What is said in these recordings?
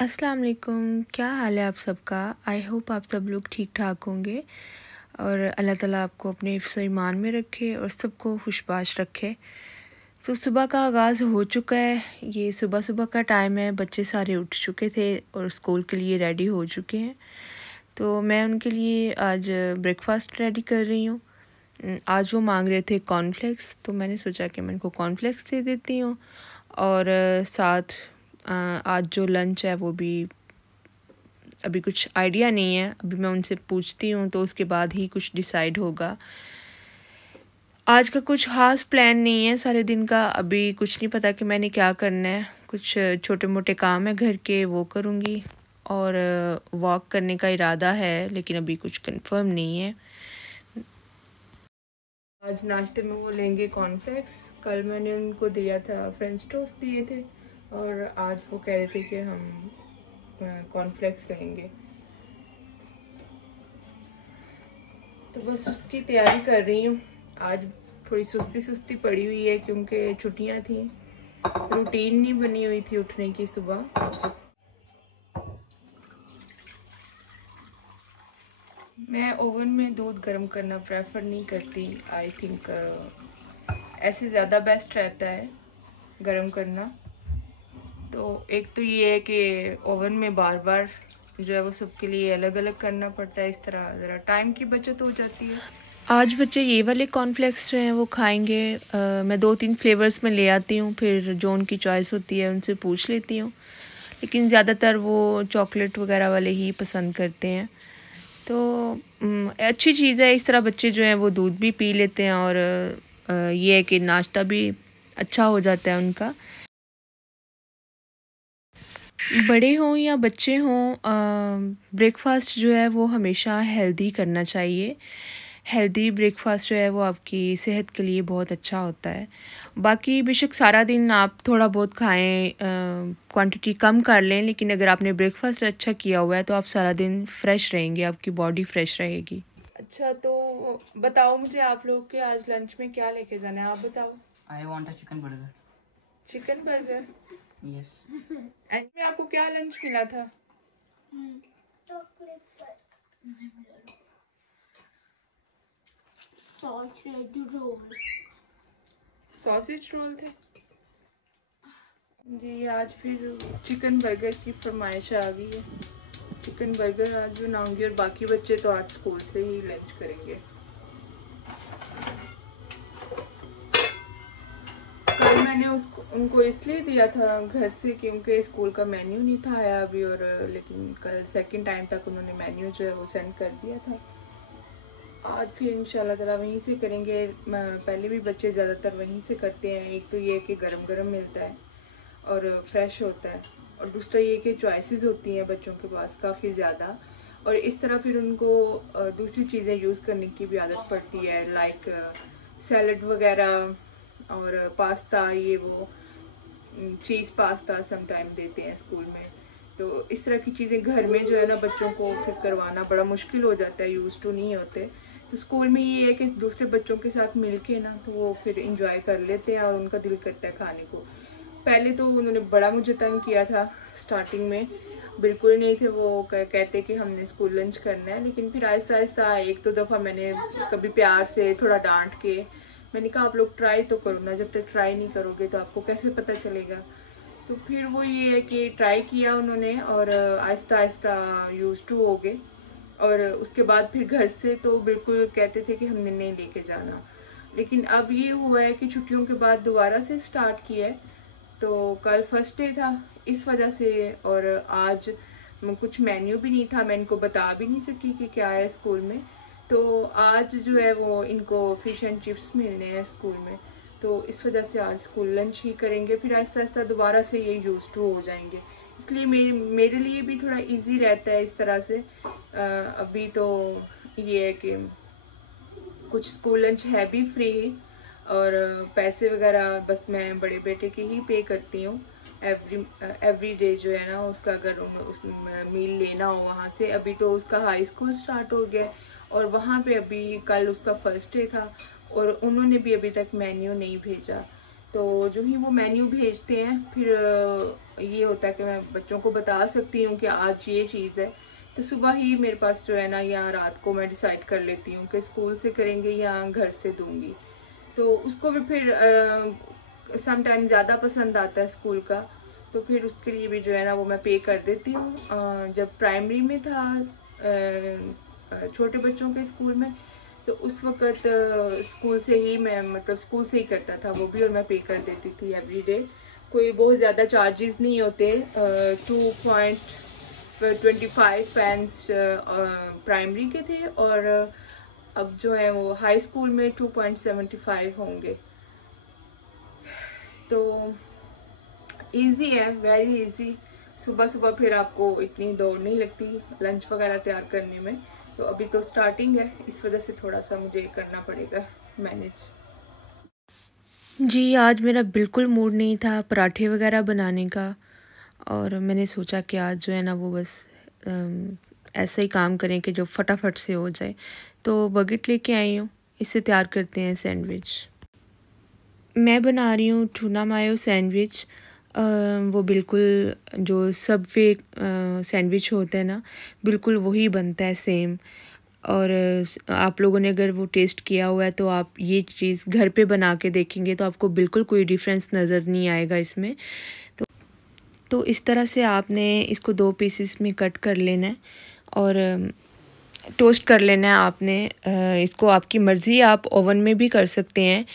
अस्सलाम वालेकुम। क्या हाल है आप सबका। आई होप आप सब लोग ठीक ठाक होंगे और अल्लाह ताला आपको अपने हिफ्ज़ ईमान में रखे और सबको खुशबाश रखे। तो सुबह का आगाज़ हो चुका है। ये सुबह सुबह का टाइम है। बच्चे सारे उठ चुके थे और स्कूल के लिए रेडी हो चुके हैं। तो मैं उनके लिए आज ब्रेकफास्ट रेडी कर रही हूँ। आज वो मांग रहे थे कॉर्नफ्लेक्स, तो मैंने सोचा कि मैं उनको कॉर्नफ्लेक्स दे देती हूँ। और साथ आज जो लंच है वो भी अभी कुछ आइडिया नहीं है। अभी मैं उनसे पूछती हूँ तो उसके बाद ही कुछ डिसाइड होगा। आज का कुछ ख़ास प्लान नहीं है सारे दिन का। अभी कुछ नहीं पता कि मैंने क्या करना है। कुछ छोटे मोटे काम है घर के, वो करूँगी और वॉक करने का इरादा है, लेकिन अभी कुछ कंफर्म नहीं है। आज नाश्ते में वो लेंगे कॉर्नफ्लेक्स। कल मैंने उनको दिया था, फ्रेंच टोस्ट दिए थे, और आज वो कह रहे थे कि हम कॉर्नफ्लेक्स लेंगे। तो बस उसकी तैयारी कर रही हूँ। आज थोड़ी सुस्ती सुस्ती पड़ी हुई है क्योंकि छुट्टियाँ थी, रूटीन नहीं बनी हुई थी उठने की सुबह। मैं ओवन में दूध गर्म करना प्रेफर नहीं करती। आई थिंक ऐसे ज़्यादा बेस्ट रहता है गर्म करना। तो एक तो ये है कि ओवन में बार बार जो है वो सबके लिए अलग अलग करना पड़ता है। इस तरह ज़रा टाइम की बचत हो जाती है। आज बच्चे ये वाले कॉर्नफ्लेक्स जो हैं वो खाएंगे। मैं 2-3 फ्लेवर्स में ले आती हूँ, फिर जो उनकी चॉइस होती है उनसे पूछ लेती हूँ, लेकिन ज़्यादातर वो चॉकलेट वगैरह वाले ही पसंद करते हैं। तो अच्छी चीज़ है। इस तरह बच्चे जो हैं वो दूध भी पी लेते हैं और ये है कि नाश्ता भी अच्छा हो जाता है उनका। बड़े हों या बच्चे हों, ब्रेकफास्ट जो है वो हमेशा हेल्दी करना चाहिए। हेल्दी ब्रेकफास्ट जो है वो आपकी सेहत के लिए बहुत अच्छा होता है। बाकी बेशक सारा दिन आप थोड़ा बहुत खाएं, क्वांटिटी कम कर लें, लेकिन अगर आपने ब्रेकफास्ट अच्छा किया हुआ है तो आप सारा दिन फ्रेश रहेंगे, आपकी बॉडी फ्रेश रहेगी। अच्छा, तो बताओ मुझे, आप लोग के आज लंच में क्या लेके जाना है, आप बताओ। I want a chicken burger. Chicken burger? Yes. And में आपको क्या लंच मिला था? सॉसेज रोल थे जी। आज फिर चिकन बर्गर की फरमाइश आ गई है। चिकन बर्गर आज बनाऊंगी और बाकी बच्चे तो आज स्कूल से ही लंच करेंगे। कल मैंने उनको इसलिए दिया था घर से क्योंकि स्कूल का मेन्यू नहीं था आया अभी, और लेकिन कल सेकंड टाइम तक उन्होंने मेन्यू जो है वो सेंड कर दिया था। आज फिर इंशाल्लाह ताला वहीं से करेंगे। पहले भी बच्चे ज़्यादातर वहीं से करते हैं। एक तो ये कि गरम गरम मिलता है और फ्रेश होता है, और दूसरा ये कि चॉइसेस होती हैं बच्चों के पास काफ़ी ज़्यादा, और इस तरह फिर उनको दूसरी चीज़ें यूज़ करने की भी आदत पड़ती है, लाइक सैलड वगैरह और पास्ता, ये वो चीज़ पास्ता समटाइम देते हैं स्कूल में। तो इस तरह की चीज़ें घर में जो है ना बच्चों को फिर करवाना बड़ा मुश्किल हो जाता है, यूज टू नहीं होते। तो स्कूल में ये है कि दूसरे बच्चों के साथ मिलके ना तो वो फिर इंजॉय कर लेते हैं और उनका दिल करता है खाने को। पहले तो उन्होंने बड़ा मुझे तंग किया था स्टार्टिंग में, बिल्कुल नहीं थे वो कहते कि हमने स्कूल लंच करना है, लेकिन फिर आहिस्ता आहिस्ता एक दो दफ़ा मैंने कभी प्यार से थोड़ा डांट के मैंने कहा आप लोग ट्राई तो करो ना, जब तक ट्राई नहीं करोगे तो आपको कैसे पता चलेगा। तो फिर वो ये है कि ट्राई किया उन्होंने और आहिस्ता आहिस्ता यूज टू हो गए, और उसके बाद फिर घर से तो बिल्कुल कहते थे कि हमने नहीं लेके जाना। लेकिन अब ये हुआ है कि छुट्टियों के बाद दोबारा से स्टार्ट किया है। तो कल फर्स्ट डे था इस वजह से, और आज कुछ मेन्यू भी नहीं था, मैं इनको बता भी नहीं सकी कि क्या है स्कूल में। तो आज जो है वो इनको फिश एंड चिप्स मिलने हैं स्कूल में, तो इस वजह से आज स्कूल लंच ही करेंगे। फिर आहिस्ता आहिस्ता दोबारा से ये यूज टू हो जाएंगे, इसलिए मेरे लिए भी थोड़ा इजी रहता है इस तरह से। अभी तो ये है कि कुछ स्कूल लंच है भी फ्री, और पैसे वगैरह बस मैं बड़े बेटे के ही पे करती हूँ एवरी डे जो है ना उसका, अगर उस मील लेना हो वहाँ से। अभी तो उसका हाई स्कूल स्टार्ट हो गया और वहाँ पे अभी कल उसका फर्स्ट डे था और उन्होंने भी अभी तक मेन्यू नहीं भेजा। तो जो ही वो मेन्यू भेजते हैं फिर ये होता है कि मैं बच्चों को बता सकती हूँ कि आज ये चीज़ है। तो सुबह ही मेरे पास जो है ना, या रात को मैं डिसाइड कर लेती हूँ कि स्कूल से करेंगे या घर से दूंगी। तो उसको भी फिर सम टाइम ज़्यादा पसंद आता है स्कूल का, तो फिर उसके लिए भी जो है ना वो मैं पे कर देती हूँ। जब प्राइमरी में था, छोटे बच्चों के स्कूल में, तो उस वक़्त स्कूल से ही मैं, मतलब स्कूल से ही करता था वो भी, और मैं पे कर देती थी एवरी डे। कोई बहुत ज़्यादा चार्जेस नहीं होते। 2.25 पेंस प्राइमरी के थे, और अब जो है वो हाई स्कूल में 2.75 होंगे। तो इजी है, वेरी इजी। सुबह सुबह फिर आपको इतनी दौड़ नहीं लगती लंच वगैरह तैयार करने में। तो अभी तो स्टार्टिंग है, इस वजह से थोड़ा सा मुझे करना पड़ेगा मैनेज। जी, आज मेरा बिल्कुल मूड नहीं था पराठे वगैरह बनाने का, और मैंने सोचा कि आज जो है ना वो बस ऐसा ही काम करें कि जो फटाफट से हो जाए। तो बकेट लेके आई हूँ, इससे तैयार करते हैं सैंडविच। मैं बना रही हूँ टूना मायो सैंडविच। वो बिल्कुल जो सबवे सैंडविच होता है ना, बिल्कुल वही बनता है सेम। और आप लोगों ने अगर वो टेस्ट किया हुआ है तो आप ये चीज़ घर पे बना के देखेंगे तो आपको बिल्कुल कोई डिफरेंस नज़र नहीं आएगा इसमें। तो इस तरह से आपने इसको 2 पीसेस में कट कर लेना है और टोस्ट कर लेना है आपने। इसको आपकी मर्ज़ी, आप ओवन में भी कर सकते हैं।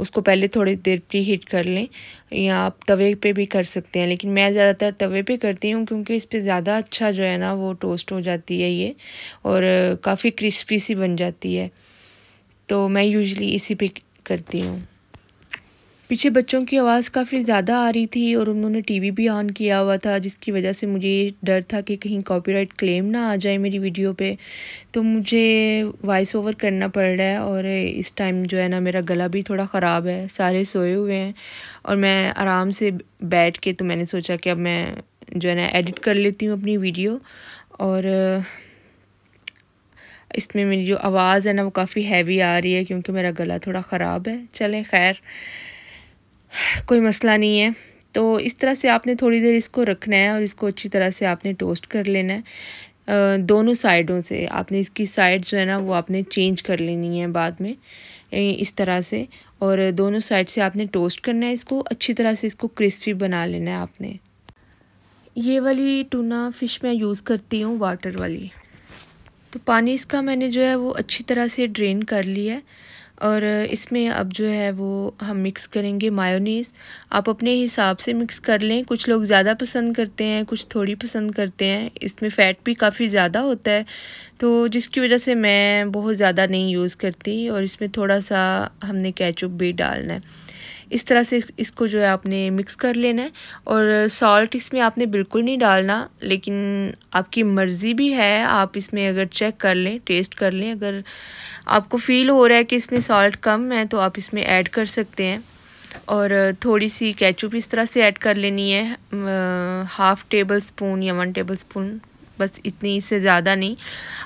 उसको पहले थोड़ी देर प्री हीट कर लें, या आप तवे पे भी कर सकते हैं, लेकिन मैं ज़्यादातर तवे पे करती हूँ क्योंकि इस पे ज़्यादा अच्छा जो है ना वो टोस्ट हो जाती है ये, और काफ़ी क्रिस्पी सी बन जाती है। तो मैं यूजुअली इसी पे करती हूँ। पीछे बच्चों की आवाज़ काफ़ी ज़्यादा आ रही थी और उन्होंने टीवी भी ऑन किया हुआ था, जिसकी वजह से मुझे डर था कि कहीं कॉपीराइट क्लेम ना आ जाए मेरी वीडियो पे। तो मुझे वॉइस ओवर करना पड़ रहा है, और इस टाइम जो है ना मेरा गला भी थोड़ा ख़राब है, सारे सोए हुए हैं और मैं आराम से बैठ के, तो मैंने सोचा कि अब मैं जो है ना एडिट कर लेती हूँ अपनी वीडियो। और इसमें मेरी जो आवाज़ है ना वो काफ़ी हैवी आ रही है क्योंकि मेरा गला थोड़ा ख़राब है। चलें, खैर कोई मसला नहीं है। तो इस तरह से आपने थोड़ी देर इसको रखना है और इसको अच्छी तरह से आपने टोस्ट कर लेना है। दोनों साइडों से आपने इसकी साइड जो है ना वो आपने चेंज कर लेनी है बाद में, इस तरह से। और दोनों साइड से आपने टोस्ट करना है इसको, अच्छी तरह से इसको क्रिस्पी बना लेना है आपने। ये वाली टूना फ़िश मैं यूज़ करती हूँ, वाटर वाली। तो पानी इसका मैंने जो है वो अच्छी तरह से ड्रेन कर लिया है, और इसमें अब जो है वो हम मिक्स करेंगे मायोनीज़। आप अपने हिसाब से मिक्स कर लें, कुछ लोग ज़्यादा पसंद करते हैं, कुछ थोड़ी पसंद करते हैं। इसमें फ़ैट भी काफ़ी ज़्यादा होता है, तो जिसकी वजह से मैं बहुत ज़्यादा नहीं यूज़ करती, और इसमें थोड़ा सा हमने केचप भी डालना है। इस तरह से इसको जो है आपने मिक्स कर लेना है। और सॉल्ट इसमें आपने बिल्कुल नहीं डालना, लेकिन आपकी मर्ज़ी भी है, आप इसमें अगर चेक कर लें, टेस्ट कर लें, अगर आपको फ़ील हो रहा है कि इसमें सॉल्ट कम है तो आप इसमें ऐड कर सकते हैं। और थोड़ी सी केचप इस तरह से ऐड कर लेनी है, 1/2 टेबल स्पून या 1 टेबल स्पून, बस इतनी, इससे ज़्यादा नहीं।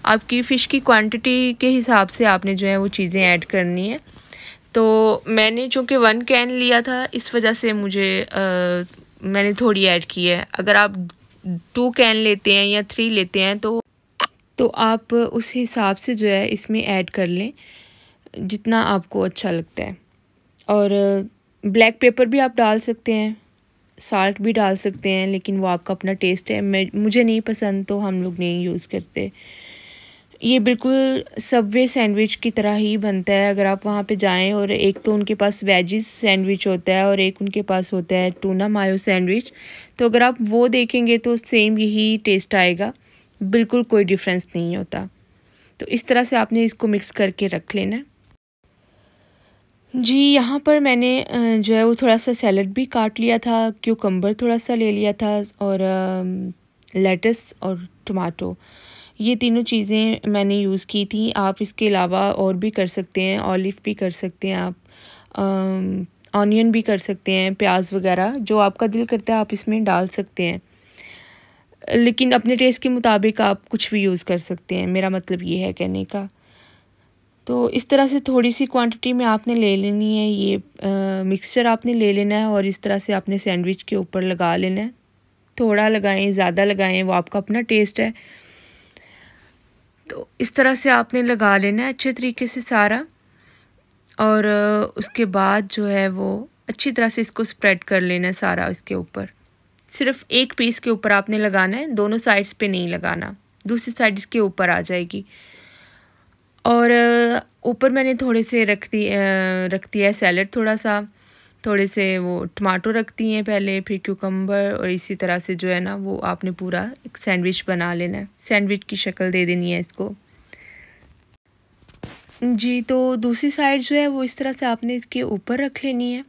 आपकी फ़िश की क्वांटिटी के हिसाब से आपने जो है वो चीज़ें ऐड करनी है। तो मैंने चूँकि 1 कैन लिया था, इस वजह से मैंने थोड़ी ऐड की है। अगर आप 2 कैन लेते हैं या 3 लेते हैं तो आप उस हिसाब से जो है इसमें ऐड कर लें जितना आपको अच्छा लगता है। और ब्लैक पेपर भी आप डाल सकते हैं, साल्ट भी डाल सकते हैं, लेकिन वो आपका अपना टेस्ट है। मुझे नहीं पसंद तो हम लोग नहीं यूज़ करते। ये बिल्कुल सबवे सैंडविच की तरह ही बनता है। अगर आप वहाँ पे जाएं, और एक तो उनके पास वेजिस सैंडविच होता है और एक उनके पास होता है टूना मायो सैंडविच, तो अगर आप वो देखेंगे तो सेम यही टेस्ट आएगा, बिल्कुल कोई डिफरेंस नहीं होता। तो इस तरह से आपने इसको मिक्स करके रख लेना है। जी, यहाँ पर मैंने जो है वो थोड़ा सा सैलड भी काट लिया था, क्यूकम्बर थोड़ा सा ले लिया था, और लेटस और टमाटो, ये तीनों चीज़ें मैंने यूज़ की थी। आप इसके अलावा और भी कर सकते हैं, ऑलिव भी कर सकते हैं, आप ऑनियन भी कर सकते हैं, प्याज वगैरह जो आपका दिल करता है आप इसमें डाल सकते हैं, लेकिन अपने टेस्ट के मुताबिक आप कुछ भी यूज़ कर सकते हैं, मेरा मतलब ये है कहने का। तो इस तरह से थोड़ी सी क्वांटिटी में आपने ले लेनी है, ये मिक्सचर आपने ले लेना है और इस तरह से आपने सैंडविच के ऊपर लगा लेना है। थोड़ा लगाएं, ज़्यादा लगाएं, वो आपका अपना टेस्ट है। तो इस तरह से आपने लगा लेना है अच्छे तरीके से सारा, और उसके बाद जो है वो अच्छी तरह से इसको स्प्रेड कर लेना है सारा इसके ऊपर। सिर्फ एक पीस के ऊपर आपने लगाना है, दोनों साइड्स पे नहीं लगाना, दूसरी साइड इसके ऊपर आ जाएगी। और ऊपर मैंने थोड़े से रख दिया है सैलड, थोड़े से वो टमाटो रखती हैं पहले, फिर क्यूकम्बर, और इसी तरह से जो है ना वो आपने पूरा एक सैंडविच बना लेना है, सैंडविच की शक्ल दे देनी है इसको जी। तो दूसरी साइड जो है वो इस तरह से आपने इसके ऊपर रख लेनी है।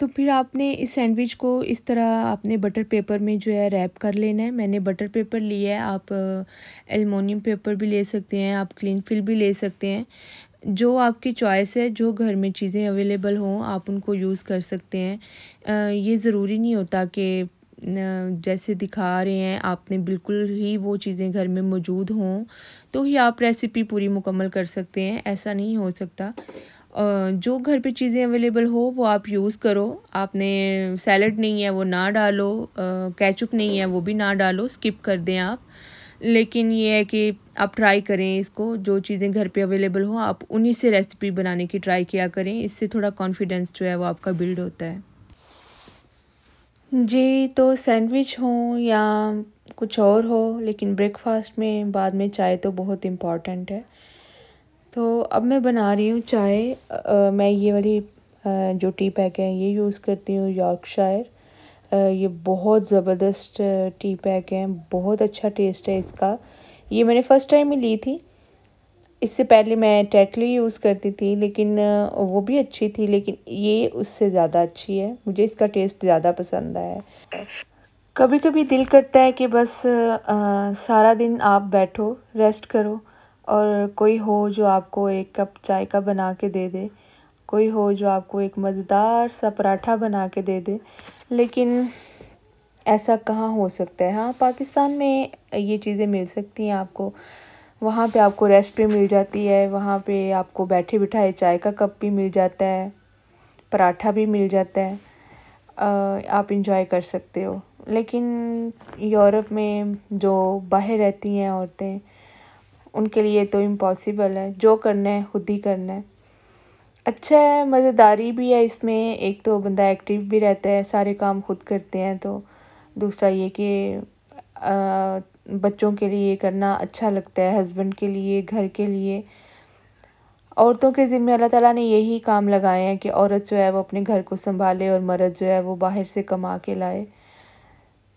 तो फिर आपने इस सैंडविच को इस तरह आपने बटर पेपर में जो है रैप कर लेना है। मैंने बटर पेपर लिया है, आप एल्युमिनियम पेपर भी ले सकते हैं, आप क्लिंग फिल्म भी ले सकते हैं, जो आपकी चॉइस है। जो घर में चीज़ें अवेलेबल हों आप उनको यूज़ कर सकते हैं। ये ज़रूरी नहीं होता कि जैसे दिखा रहे हैं आपने बिल्कुल ही वो चीज़ें घर में मौजूद हों तो ही आप रेसिपी पूरी मुकम्मल कर सकते हैं, ऐसा नहीं हो सकता। जो घर पे चीज़ें अवेलेबल हो वो आप यूज़ करो। आपने सैलड नहीं है वो ना डालो, केचप नहीं है वो भी ना डालो, स्किप कर दें आप। लेकिन ये है कि आप ट्राई करें इसको, जो चीज़ें घर पे अवेलेबल हो आप उन्हीं से रेसिपी बनाने की ट्राई किया करें, इससे थोड़ा कॉन्फिडेंस जो है वो आपका बिल्ड होता है जी। तो सैंडविच हो या कुछ और हो, लेकिन ब्रेकफास्ट में बाद में चाय तो बहुत इम्पॉर्टेंट है। तो अब मैं बना रही हूँ चाय। मैं ये वाली जो टी पैक है ये यूज़ करती हूँ, यॉर्कशायर। ये बहुत ज़बरदस्त टी पैक है, बहुत अच्छा टेस्ट है इसका। ये मैंने फ़र्स्ट टाइम ही ली थी, इससे पहले मैं टेटली यूज़ करती थी, लेकिन वो भी अच्छी थी, लेकिन ये उससे ज़्यादा अच्छी है। मुझे इसका टेस्ट ज़्यादा पसंद आया है। कभी कभी दिल करता है कि बस सारा दिन आप बैठो, रेस्ट करो, और कोई हो जो आपको एक कप चाय का बना के दे दे, कोई हो जो आपको एक मज़ेदार सा पराठा बना के दे दे। लेकिन ऐसा कहाँ हो सकता है। हाँ, पाकिस्तान में ये चीज़ें मिल सकती हैं आपको, वहाँ पे आपको रेस्ट भी मिल जाती है, वहाँ पे आपको बैठे बिठाए चाय का कप भी मिल जाता है, पराठा भी मिल जाता है, आप इंजॉय कर सकते हो। लेकिन यूरोप में जो बाहर रहती हैं औरतें, उनके लिए तो इम्पॉसिबल है, जो करना है खुद ही करना है। अच्छा है, मज़ेदारी भी है इसमें, एक तो बंदा एक्टिव भी रहता है, सारे काम खुद करते हैं। तो दूसरा ये कि बच्चों के लिए करना अच्छा लगता है, हस्बैंड के लिए, घर के लिए। औरतों के ज़िम्मे अल्लाह ताला ने यही काम लगाए हैं कि औरत जो है वो अपने घर को संभाले और मर्द जो है वो बाहर से कमा के लाए।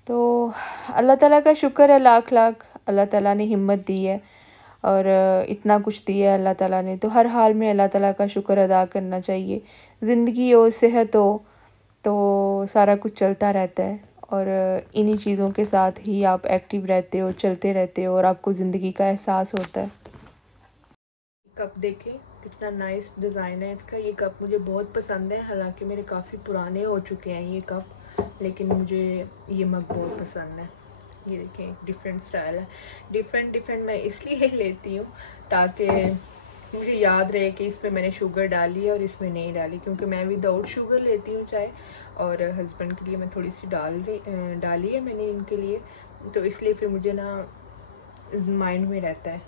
तो अल्लाह ताला का शुक्र है, लाख लाख अल्लाह ताला ने हिम्मत दी है और इतना कुछ दिया है अल्लाह ताला ने। तो हर हाल में अल्लाह ताला का शुक्र अदा करना चाहिए। ज़िंदगी हो, सेहत हो, तो सारा कुछ चलता रहता है, और इन्हीं चीज़ों के साथ ही आप एक्टिव रहते हो, चलते रहते हो, और आपको ज़िंदगी का एहसास होता है। कप देखें कितना नाइस डिज़ाइन है इसका। ये कप मुझे बहुत पसंद है, हालांकि मेरे काफ़ी पुराने हो चुके हैं ये कप, लेकिन मुझे ये मग बहुत पसंद है। ये देखें, डिफरेंट स्टाइल है, डिफरेंट मैं इसलिए लेती हूँ ताकि मुझे याद रहे कि इसमें मैंने शुगर डाली है और इसमें नहीं डाली, क्योंकि मैं विदाउट शुगर लेती हूँ चाय, और हस्बैंड के लिए मैं थोड़ी सी डाली है मैंने इनके लिए। तो इसलिए फिर मुझे ना माइंड में रहता है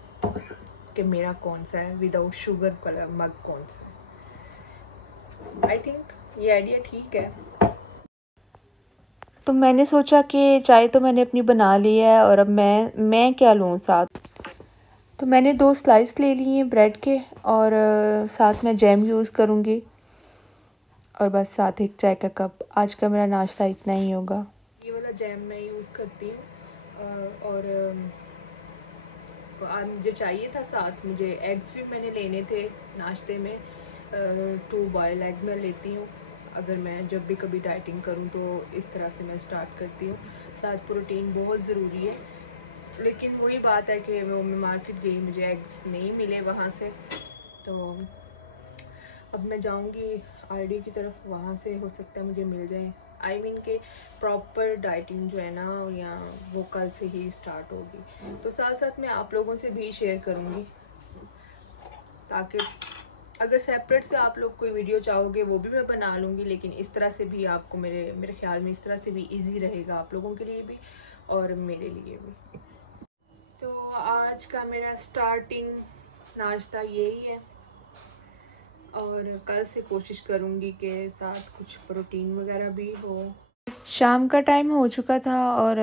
कि मेरा कौन सा है, विदाउट शुगर वाला मग कौन सा है। आई थिंक ये आइडिया ठीक है। तो मैंने सोचा कि चाय तो मैंने अपनी बना ली है, और अब मैं क्या लूँ साथ। तो मैंने 2 स्लाइस ले लिए हैं ब्रेड के, और साथ में जैम यूज़ करूँगी, और बस साथ एक चाय का कप। आज का मेरा नाश्ता इतना ही होगा। ये वाला जैम मैं यूज़ करती हूँ, और आज मुझे चाहिए था साथ, मुझे एग्स भी मैंने लेने थे नाश्ते में। 2 बॉयल एग मैं लेती हूँ अगर मैं जब भी कभी डाइटिंग करूँ, तो इस तरह से मैं स्टार्ट करती हूँ। साथ प्रोटीन बहुत ज़रूरी है, लेकिन वही बात है कि वो मैं मार्केट गई, मुझे एग्स नहीं मिले वहाँ से। तो अब मैं जाऊँगी आरडी की तरफ, वहाँ से हो सकता है मुझे मिल जाए। आई मीन के प्रॉपर डाइटिंग जो है ना या वो कल से ही स्टार्ट होगी। तो साथ साथ मैं आप लोगों से भी शेयर करूँगी, ताकि अगर सेपरेट से आप लोग कोई वीडियो चाहोगे वो भी मैं बना लूँगी, लेकिन इस तरह से भी आपको मेरे ख्याल में इस तरह से भी इजी रहेगा आप लोगों के लिए भी और मेरे लिए भी। तो आज का मेरा स्टार्टिंग नाश्ता यही है और कल से कोशिश करूँगी कि साथ कुछ प्रोटीन वगैरह भी हो। शाम का टाइम हो चुका था और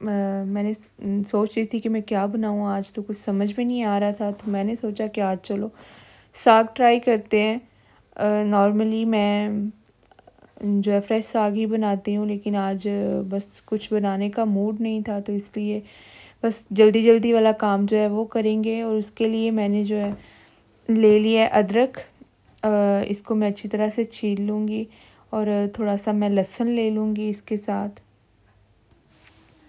मैंने सोच रही थी कि मैं क्या बनाऊँ आज, तो कुछ समझ में नहीं आ रहा था। तो मैंने सोचा कि आज चलो साग ट्राई करते हैं। नॉर्मली मैं जो है फ्रेश साग ही बनाती हूँ, लेकिन आज बस कुछ बनाने का मूड नहीं था, तो इसलिए बस जल्दी जल्दी वाला काम जो है वो करेंगे। और उसके लिए मैंने जो है ले लिया है अदरक, इसको मैं अच्छी तरह से छील लूँगी और थोड़ा सा मैं लहसुन ले लूँगी इसके साथ।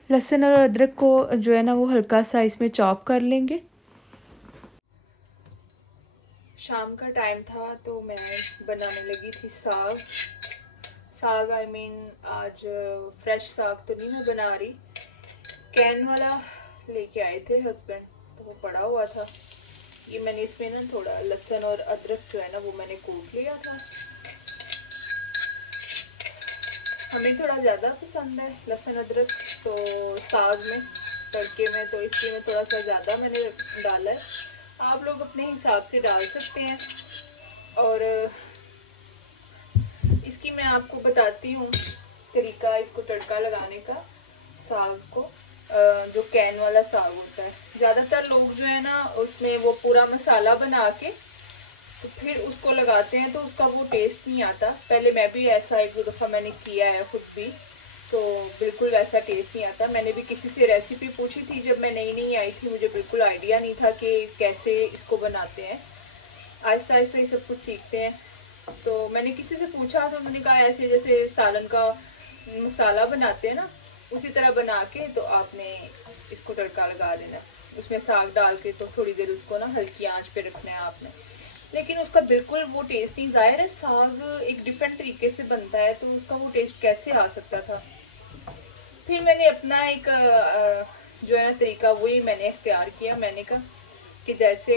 लहसुन और अदरक को जो है ना वो हल्का सा इसमें चॉप कर लेंगे। शाम का टाइम था तो मैं बनाने लगी थी साग आई मीन आज फ्रेश साग तो नहीं मैं बना रही, कैन वाला लेके आए थे हस्बैंड, तो वो पड़ा हुआ था। ये मैंने इसमें ना थोड़ा लहसुन और अदरक जो है ना वो मैंने कूट लिया था। हमें थोड़ा ज़्यादा पसंद है लहसुन अदरक तो साग में, तड़के में, तो इसलिए मैं थोड़ा सा ज़्यादा मैंने डाला है। आप लोग अपने हिसाब से डाल सकते हैं। और इसकी मैं आपको बताती हूँ तरीका इसको तड़का लगाने का, साग को, जो कैन वाला साग होता है। ज़्यादातर लोग जो है ना उसमें वो पूरा मसाला बना के तो फिर उसको लगाते हैं, तो उसका वो टेस्ट नहीं आता। पहले मैं भी ऐसा एक दो दफ़ा मैंने किया है खुद भी, तो बिल्कुल वैसा टेस्ट नहीं आता। मैंने भी किसी से रेसिपी पूछी थी जब मैं नई नई आई थी, मुझे बिल्कुल आइडिया नहीं था कि कैसे इसको बनाते हैं। आहिस्ता आहिस्ता ही सब कुछ सीखते हैं। तो मैंने किसी से पूछा तो उन्होंने कहा ऐसे जैसे सालन का मसाला बनाते हैं ना उसी तरह बना के तो आपने इसको तड़का लगा देना, उसमें साग डाल के तो थोड़ी देर उसको ना हल्की आंच पे रखना है आपने। लेकिन उसका बिल्कुल वो टेस्ट नहीं, ज़ाहिर है साग एक डिफरेंट तरीके से बनता है तो उसका वो टेस्ट कैसे आ सकता था। फिर मैंने अपना एक जो है ना तरीका वही मैंने इख्तियार किया। मैंने कहा कि जैसे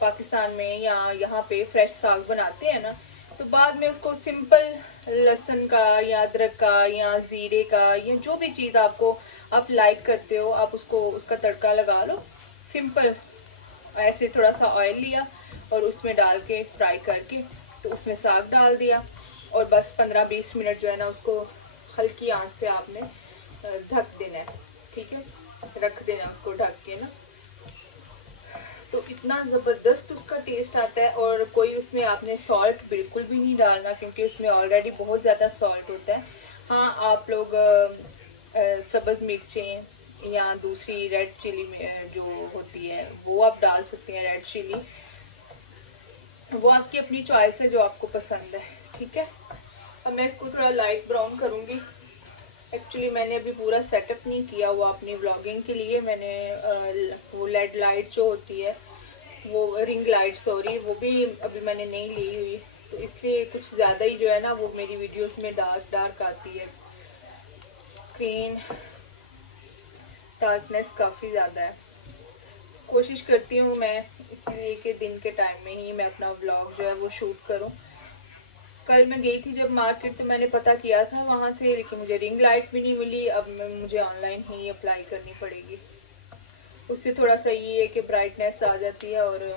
पाकिस्तान में या यहाँ पे फ्रेश साग बनाते हैं ना, तो बाद में उसको सिंपल लहसुन का या अदरक का या ज़ीरे का या जो भी चीज़ आप लाइक करते हो आप उसको उसका तड़का लगा लो सिंपल। ऐसे थोड़ा सा ऑयल लिया और उसमें डाल के फ्राई करके तो उसमें साग डाल दिया और बस 15-20 मिनट जो है ना उसको हल्की आंच पे आपने ढक देना है, ठीक है, रख देना उसको ढक के ना, तो इतना ज़बरदस्त उसका टेस्ट आता है। और कोई उसमें आपने सॉल्ट बिल्कुल भी नहीं डालना क्योंकि उसमें ऑलरेडी बहुत ज़्यादा सॉल्ट होता है। हाँ आप लोग सब्ज़ मिर्चें या दूसरी रेड चिली जो होती है वो आप डाल सकते हैं, रेड चिली, वो आपकी अपनी चॉइस है जो आपको पसंद है, ठीक है। अब मैं इसको थोड़ा लाइट ब्राउन करूँगी। एक्चुअली मैंने अभी पूरा सेटअप नहीं किया हुआ अपनी व्लॉगिंग के लिए। मैंने वो लेड लाइट जो होती है वो रिंग लाइट सॉरी वो भी अभी मैंने नहीं ली हुई, तो इसलिए कुछ ज़्यादा ही जो है ना वो मेरी वीडियोस में डार्क आती है, स्क्रीन डार्कनेस काफ़ी ज़्यादा है। कोशिश करती हूँ मैं इसलिए कि दिन के टाइम में ही मैं अपना व्लॉग जो है वो शूट करूँ। कल मैं गई थी जब मार्केट तो मैंने पता किया था वहाँ से, लेकिन मुझे रिंग लाइट भी नहीं मिली। अब मुझे ऑनलाइन ही अप्लाई करनी पड़ेगी। उससे थोड़ा सा ये है कि ब्राइटनेस आ जाती है और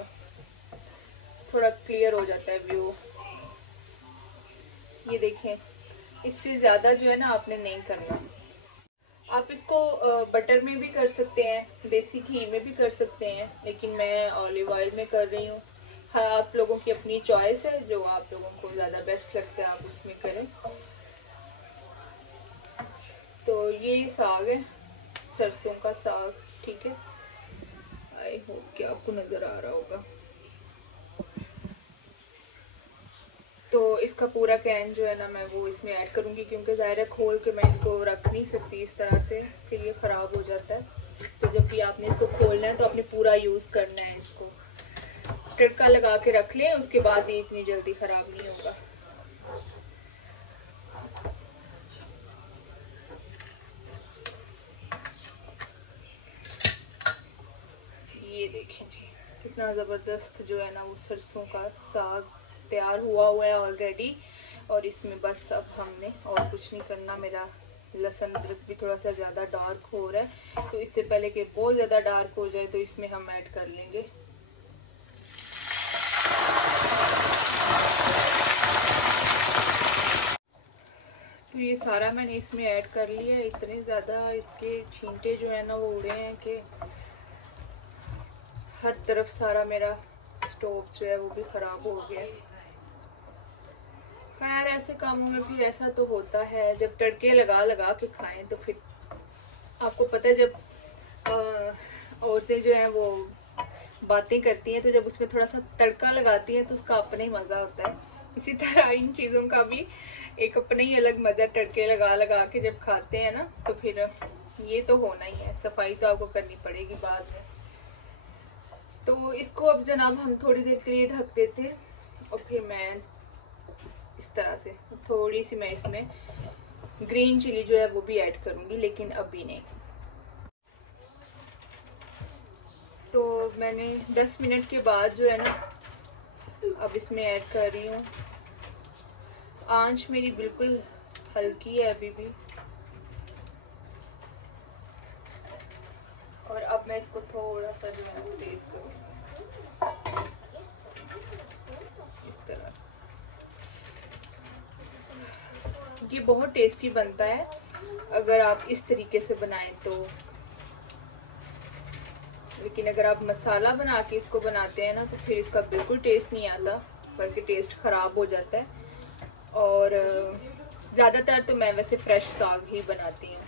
थोड़ा क्लियर हो जाता है व्यू। ये देखें, इससे ज़्यादा जो है ना आपने नहीं करना। आप इसको बटर में भी कर सकते हैं, देसी घी में भी कर सकते हैं, लेकिन मैं ऑलिव ऑयल में कर रही हूँ। हाँ आप लोगों की अपनी चॉइस है, जो आप लोगों को ज़्यादा बेस्ट लगता है आप उसमें करें। तो ये साग है, सरसों का साग, ठीक है। आई होप कि आपको नज़र आ रहा होगा। तो इसका पूरा कैन जो है ना मैं वो इसमें ऐड करूँगी क्योंकि ज़ाहिर है खोल के मैं इसको रख नहीं सकती इस तरह से, फिर ये ख़राब हो जाता है। तो जब भी आपने इसको खोलना है तो आपने पूरा यूज़ करना है, इसको तड़का लगा के रख लें, उसके बाद ये इतनी जल्दी ख़राब नहीं होगा। इतना ज़बरदस्त जो है ना वो सरसों का साग तैयार हुआ है ऑलरेडी। और इसमें बस अब हमने और कुछ नहीं करना। मेरा लहसुन अदरक भी थोड़ा सा ज़्यादा डार्क हो रहा है, तो इससे पहले कि बहुत ज़्यादा डार्क हो जाए तो इसमें हम ऐड कर लेंगे। तो ये सारा मैंने इसमें ऐड कर लिया है। इतने ज़्यादा इसके छींटे जो है ना वो उड़े हैं कि हर तरफ सारा मेरा स्टोव जो है वो भी ख़राब हो गया है। खैर ऐसे कामों में फिर ऐसा तो होता है, जब तड़के लगा लगा के खाएं तो फिर आपको पता है जब औरतें जो हैं वो बातें करती हैं तो जब उसमें थोड़ा सा तड़का लगाती हैं तो उसका अपना ही मज़ा होता है। इसी तरह इन चीज़ों का भी एक अपना ही अलग मज़ा, तड़के लगा लगा के जब खाते हैं ना तो फिर ये तो होना ही है। सफाई तो आपको करनी पड़ेगी बाद में। तो इसको अब जनाब हम थोड़ी देर के लिए ढक देते हैं और फिर मैं इस तरह से थोड़ी सी मैं इसमें ग्रीन चिली जो है वो भी ऐड करूँगी, लेकिन अभी नहीं। तो मैंने 10 मिनट के बाद जो है ना अब इसमें ऐड कर रही हूँ। आंच मेरी बिल्कुल हल्की है अभी भी। और अब मैं इसको थोड़ा सा जो है तेज करूँगी इस तरह से। ये बहुत टेस्टी बनता है अगर आप इस तरीके से बनाएं तो, लेकिन अगर आप मसाला बना के इसको बनाते हैं ना तो फिर इसका बिल्कुल टेस्ट नहीं आता, बल्कि टेस्ट ख़राब हो जाता है। और ज़्यादातर तो मैं वैसे फ्रेश साग ही बनाती हूँ,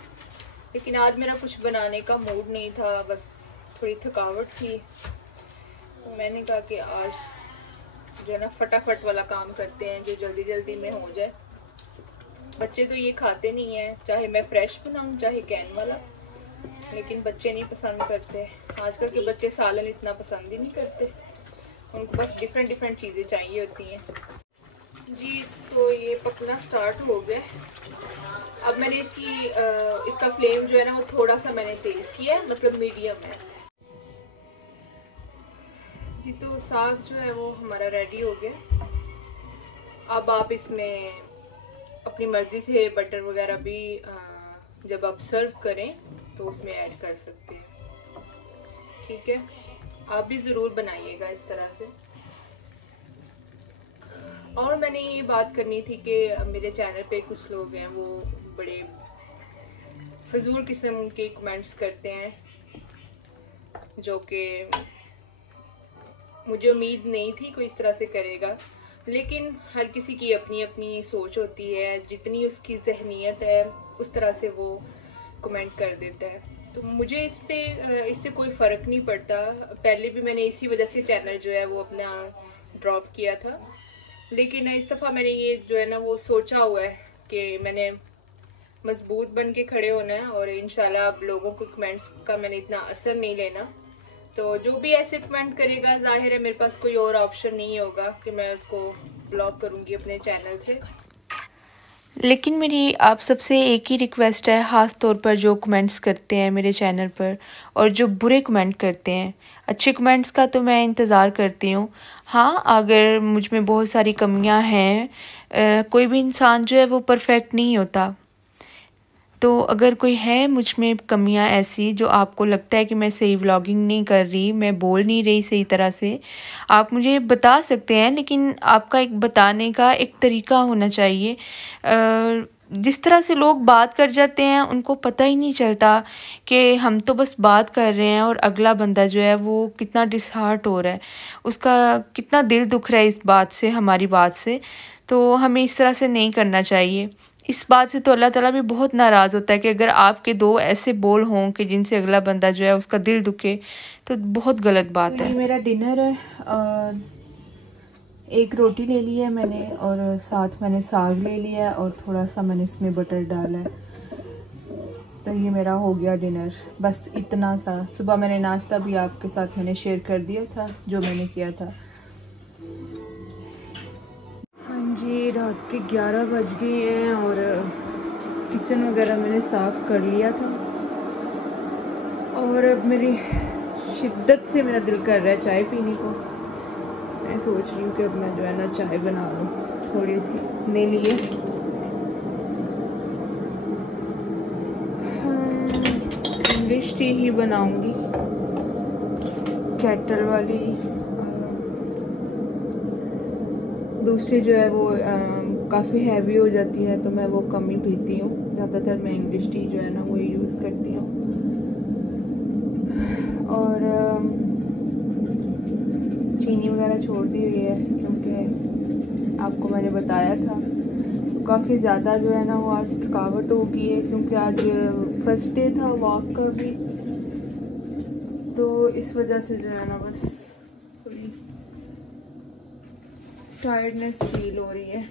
लेकिन आज मेरा कुछ बनाने का मूड नहीं था, बस थोड़ी थकावट थी। तो मैंने कहा कि आज जो है ना फटाफट वाला काम करते हैं जो जल्दी जल्दी में हो जाए। बच्चे तो ये खाते नहीं हैं, चाहे मैं फ्रेश बनाऊँ चाहे कैन वाला, लेकिन बच्चे नहीं पसंद करते। आजकल के बच्चे सालन इतना पसंद ही नहीं करते, उनको बस डिफरेंट डिफरेंट चीज़ें चाहिए होती हैं जी। तो ये पकना स्टार्ट हो गया। अब मैंने इसका फ्लेम जो है ना वो थोड़ा सा मैंने तेज किया है, मतलब मीडियम है जी। तो साग जो है वो हमारा रेडी हो गया। अब आप इसमें अपनी मर्ज़ी से बटर वगैरह भी जब आप सर्व करें तो उसमें ऐड कर सकते हैं, ठीक है। आप भी ज़रूर बनाइएगा इस तरह से। और मैंने ये बात करनी थी कि मेरे चैनल पे कुछ लोग हैं वो बड़े फजूल किस्म के कमेंट्स करते हैं, जो कि मुझे उम्मीद नहीं थी कोई इस तरह से करेगा। लेकिन हर किसी की अपनी अपनी सोच होती है, जितनी उसकी जहनियत है उस तरह से वो कमेंट कर देता है। तो मुझे इससे कोई फ़र्क नहीं पड़ता। पहले भी मैंने इसी वजह से चैनल जो है वो अपना ड्रॉप किया था, लेकिन इस दफ़ा मैंने ये जो है ना वो सोचा हुआ है कि मैंने मजबूत बन के खड़े होना है और इंशाल्लाह अब लोगों को कमेंट्स का मैंने इतना असर नहीं लेना। तो जो भी ऐसे कमेंट करेगा, जाहिर है मेरे पास कोई और ऑप्शन नहीं होगा कि मैं उसको ब्लॉक करूँगी अपने चैनल से। लेकिन मेरी आप सबसे एक ही रिक्वेस्ट है, ख़ास तौर पर जो कमेंट्स करते हैं मेरे चैनल पर और जो बुरे कमेंट करते हैं, अच्छे कमेंट्स का तो मैं इंतज़ार करती हूँ। हाँ, अगर मुझ में बहुत सारी कमियां हैं, कोई भी इंसान जो है वो परफेक्ट नहीं होता, तो अगर कोई है मुझ में कमियां ऐसी जो आपको लगता है कि मैं सही व्लॉगिंग नहीं कर रही, मैं बोल नहीं रही सही तरह से, आप मुझे बता सकते हैं। लेकिन आपका एक बताने का एक तरीका होना चाहिए। जिस तरह से लोग बात कर जाते हैं उनको पता ही नहीं चलता कि हम तो बस बात कर रहे हैं और अगला बंदा जो है वो कितना डिसहार्ट हो रहा है, उसका कितना दिल दुख रहा है इस बात से, हमारी बात से। तो हमें इस तरह से नहीं करना चाहिए। इस बात से तो अल्लाह ताला भी बहुत नाराज़ होता है कि अगर आपके दो ऐसे बोल हों कि जिनसे अगला बंदा जो है उसका दिल दुखे, तो बहुत गलत बात है। मेरा डिनर है, एक रोटी ले ली है मैंने और साथ मैंने साग ले लिया है और थोड़ा सा मैंने इसमें बटर डाला है। तो ये मेरा हो गया डिनर, बस इतना सा। सुबह मैंने नाश्ता भी आपके साथ मैंने शेयर कर दिया था जो मैंने किया था। जी, रात के 11 बज गए हैं और किचन वगैरह मैंने साफ़ कर लिया था और अब मेरी शिद्दत से मेरा दिल कर रहा है चाय पीने को। मैं सोच रही हूँ कि अब मैं जो है ना चाय बना लूँ थोड़ी सी अपने लिए। इंग्लिश टी ही बनाऊंगी, केटल वाली। दूसरी जो है वो काफ़ी हैवी हो जाती है तो मैं वो कम ही पीती हूँ। ज़्यादातर मैं इंग्लिश टी जो है ना वही यूज़ करती हूँ। और चीनी वगैरह छोड़ दी हुई है क्योंकि आपको मैंने बताया था तो काफ़ी ज़्यादा जो है ना वो आज थकावट हो गई है क्योंकि आज फर्स्ट डे था वॉक का भी, तो इस वजह से जो है ना बस थोड़ी टायर्डनेस फील हो रही है।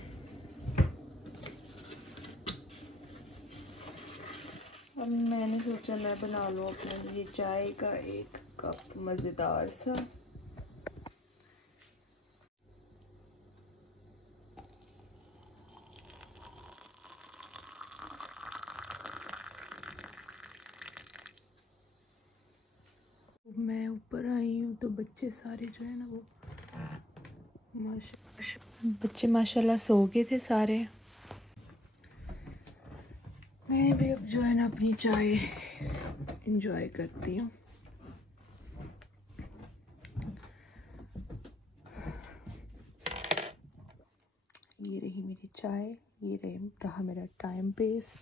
अब मैंने सोचा मैं बना लूँ अपने लिए चाय का एक कप मज़ेदार सा। मैं ऊपर आई हूँ तो बच्चे सारे जो है ना वो बच्चे माशाल्लाह सो गए थे सारे। मैं भी अब जो है ना अपनी चाय एंजॉय करती हूँ। ये रही मेरी चाय, ये रहा मेरा टाइम पेस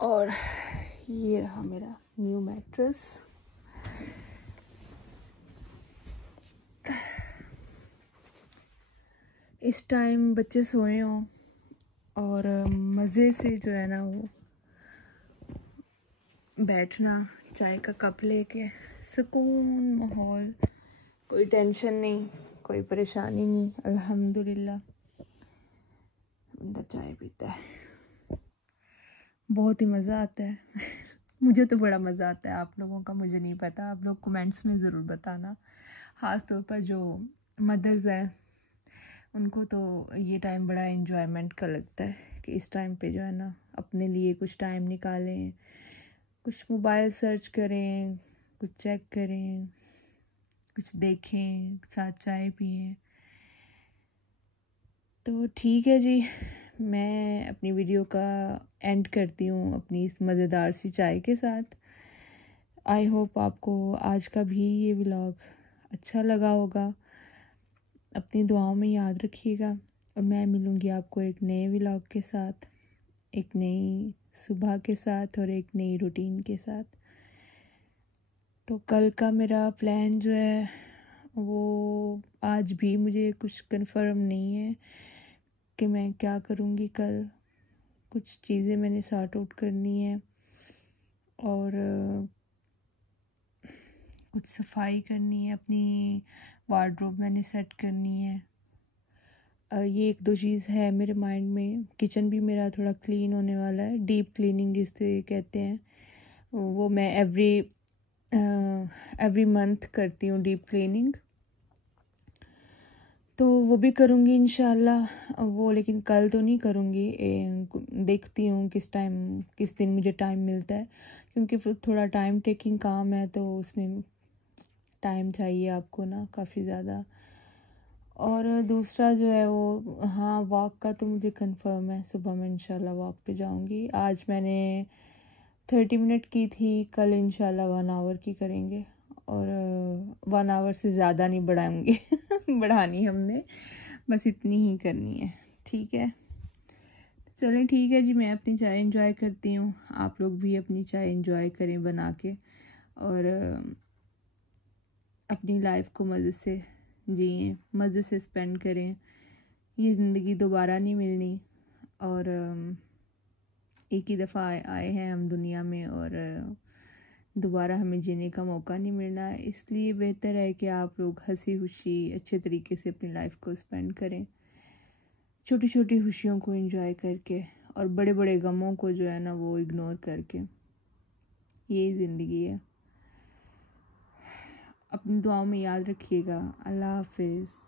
और ये रहा मेरा न्यू मैट्रेस। इस टाइम बच्चे सोए हों और मज़े से जो है ना वो बैठना चाय का कप लेके, सुकून माहौल, कोई टेंशन नहीं, कोई परेशानी नहीं, अल्हम्दुलिल्लाह बंदा चाय पीता है, बहुत ही मज़ा आता है। मुझे तो बड़ा मज़ा आता है, आप लोगों का मुझे नहीं पता, आप लोग कमेंट्स में ज़रूर बताना। ख़ास तौर पर जो मदर्स हैं उनको तो ये टाइम बड़ा इन्जॉयमेंट का लगता है कि इस टाइम पे जो है ना अपने लिए कुछ टाइम निकालें, कुछ मोबाइल सर्च करें, कुछ चेक करें, कुछ देखें, साथ चाय पिएं। तो ठीक है जी, मैं अपनी वीडियो का एंड करती हूँ अपनी इस मज़ेदार सी चाय के साथ। आई होप आपको आज का भी ये व्लॉग अच्छा लगा होगा। अपनी दुआओं में याद रखिएगा और मैं मिलूँगी आपको एक नए व्लॉग के साथ, एक नई सुबह के साथ और एक नई रूटीन के साथ। तो कल का मेरा प्लान जो है वो आज भी मुझे कुछ कंफर्म नहीं है कि मैं क्या करूँगी कल। कुछ चीज़ें मैंने सॉर्ट आउट करनी है और कुछ सफाई करनी है, अपनी वार्डरोब मैंने सेट करनी है। ये एक दो चीज़ है मेरे माइंड में। किचन भी मेरा थोड़ा क्लीन होने वाला है, डीप क्लीनिंग जिसे कहते हैं, वो मैं एवरी मंथ करती हूँ डीप क्लीनिंग, तो वो भी करूँगी इंशाल्लाह। वो लेकिन कल तो नहीं करूँगी, देखती हूँ किस दिन मुझे टाइम मिलता है, क्योंकि फिर थोड़ा टाइम टेकिंग काम है तो उसमें टाइम चाहिए आपको ना काफ़ी ज़्यादा। और दूसरा जो है वो हाँ, वॉक का तो मुझे कंफर्म है, सुबह मैं इंशाल्लाह वॉक पे जाऊँगी। आज मैंने 30 मिनट की थी, कल इंशाल्लाह 1 आवर की करेंगे और 1 आवर से ज़्यादा नहीं बढ़ाएंगे। बढ़ानी हमने बस इतनी ही करनी है, ठीक है। चलें ठीक है जी, मैं अपनी चाय एंजॉय करती हूँ, आप लोग भी अपनी चाय एंजॉय करें बना के और अपनी लाइफ को मज़े से जिएं, मज़े से स्पेंड करें। ये ज़िंदगी दोबारा नहीं मिलनी और एक ही दफ़ा आए हैं हम दुनिया में और दोबारा हमें जीने का मौका नहीं मिलना, इसलिए बेहतर है कि आप लोग हंसी खुशी अच्छे तरीके से अपनी लाइफ को स्पेंड करें, छोटी छोटी खुशियों को एंजॉय करके और बड़े बड़े गमों को जो है ना वो इग्नोर करके। यही ज़िंदगी है। अपनी दुआओं में याद रखिएगा। अल्लाह हाफिज़।